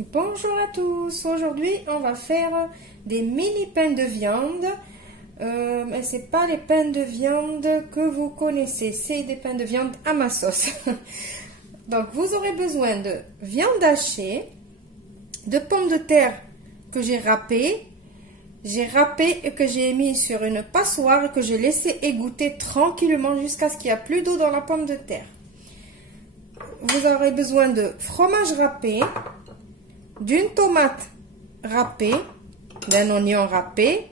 Bonjour à tous, aujourd'hui on va faire des mini pains de viande, mais c'est pas les pains de viande que vous connaissez, c'est des pains de viande à ma sauce. Donc vous aurez besoin de viande hachée, de pommes de terre que j'ai râpées et que j'ai mis sur une passoire et que j'ai laissé égoutter tranquillement jusqu'à ce qu'il n'y a plus d'eau dans la pomme de terre. Vous aurez besoin de fromage râpé, d'une tomate râpée, d'un oignon râpé,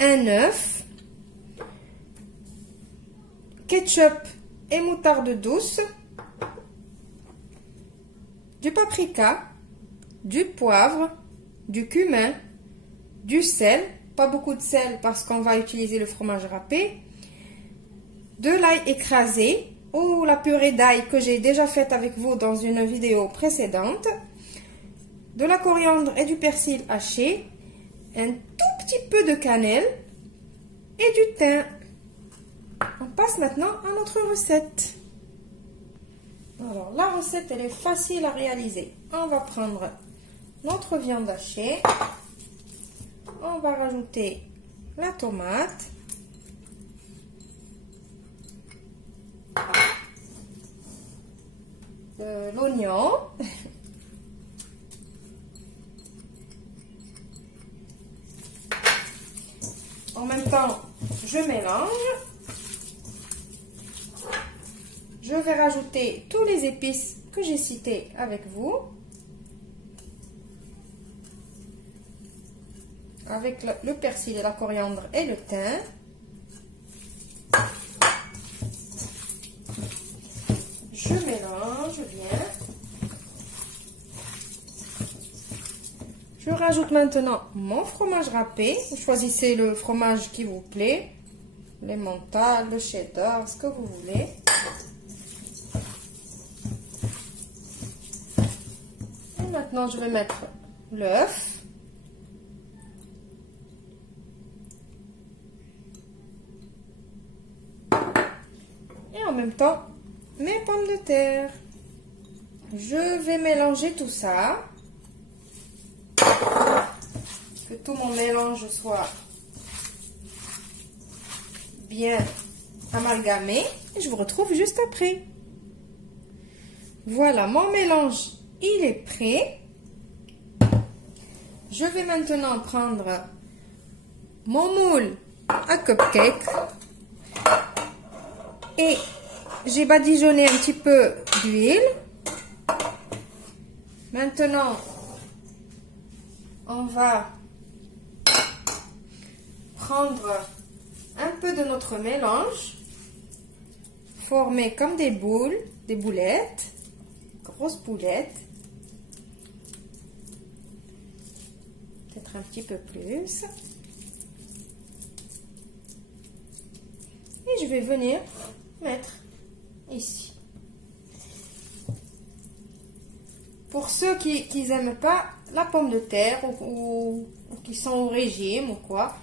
un œuf, ketchup et moutarde douce, du paprika, du poivre, du cumin, du sel, pas beaucoup de sel parce qu'on va utiliser le fromage râpé, de l'ail écrasé ou la purée d'ail que j'ai déjà faite avec vous dans une vidéo précédente, de la coriandre et du persil haché, un tout petit peu de cannelle et du thym. On passe maintenant à notre recette. Alors la recette elle est facile à réaliser. On va prendre notre viande hachée, on va rajouter la tomate, l'oignon, en même temps je mélange. Je vais rajouter tous les épices que j'ai cités avec vous, avec le persil et la coriandre et le thym. Je mélange bien. Je rajoute maintenant mon fromage râpé. Vous choisissez le fromage qui vous plaît, l'emmental, le cheddar, ce que vous voulez. Et maintenant, je vais mettre l'œuf. Et en même temps, mes pommes de terre. Je vais mélanger tout ça. Que tout mon mélange soit bien amalgamé. Et je vous retrouve juste après. Voilà, mon mélange, il est prêt. Je vais maintenant prendre mon moule à cupcake. Et j'ai badigeonné un petit peu d'huile. Maintenant, on va prendre un peu de notre mélange, former comme des boules, des boulettes, grosses boulettes, peut-être un petit peu plus. Et je vais venir mettre ici. Pour ceux qui n'aiment pas la pomme de terre ou qui sont au régime ou quoi,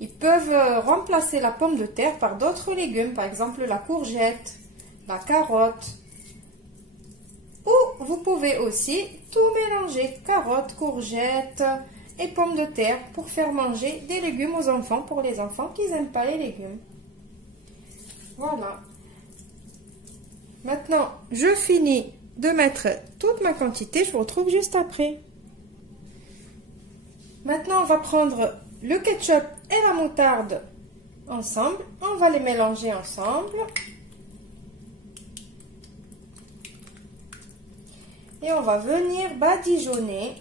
ils peuvent remplacer la pomme de terre par d'autres légumes, par exemple la courgette, la carotte. Ou vous pouvez aussi tout mélanger, carottes, courgettes et pommes de terre pour faire manger des légumes aux enfants, pour les enfants qui n'aiment pas les légumes. Voilà. Maintenant, je finis de mettre toute ma quantité, je vous retrouve juste après. Maintenant, on va prendre le ketchup et la moutarde ensemble. On va les mélanger ensemble. Et on va venir badigeonner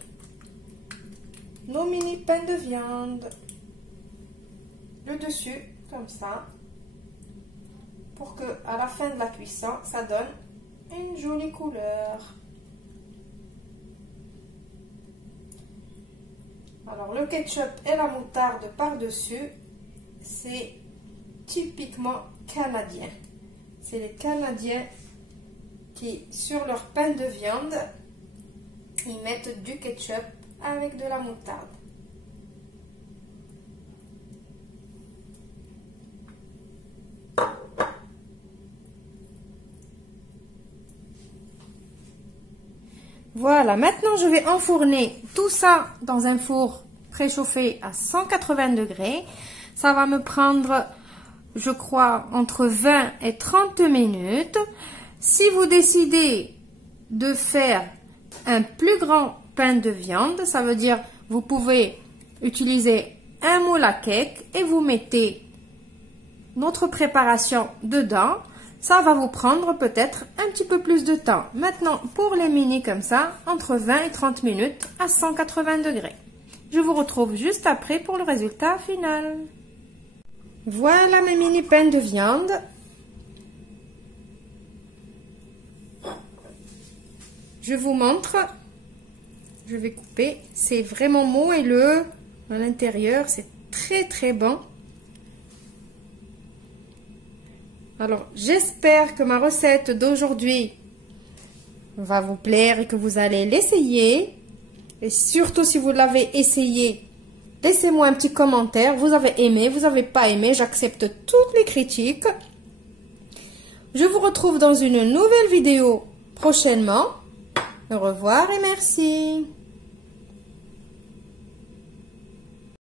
nos mini pains de viande. Le dessus, comme ça. Pour que à la fin de la cuisson, ça donne une jolie couleur. Alors le ketchup et la moutarde par-dessus, c'est typiquement canadien. C'est les Canadiens qui, sur leur pain de viande, ils mettent du ketchup avec de la moutarde. Voilà, maintenant je vais enfourner tout ça dans un four préchauffé à 180 degrés. Ça va me prendre, je crois, entre 20 et 30 minutes. Si vous décidez de faire un plus grand pain de viande, ça veut dire vous pouvez utiliser un moule à cake et vous mettez notre préparation dedans. Ça va vous prendre peut-être un petit peu plus de temps. Maintenant, pour les mini comme ça, entre 20 et 30 minutes à 180 degrés. Je vous retrouve juste après pour le résultat final. Voilà mes mini pains de viande. Je vous montre. Je vais couper. C'est vraiment moelleux à l'intérieur. C'est très très bon. Alors, j'espère que ma recette d'aujourd'hui va vous plaire et que vous allez l'essayer. Et surtout, si vous l'avez essayé, laissez-moi un petit commentaire. Vous avez aimé, vous n'avez pas aimé. J'accepte toutes les critiques. Je vous retrouve dans une nouvelle vidéo prochainement. Au revoir et merci.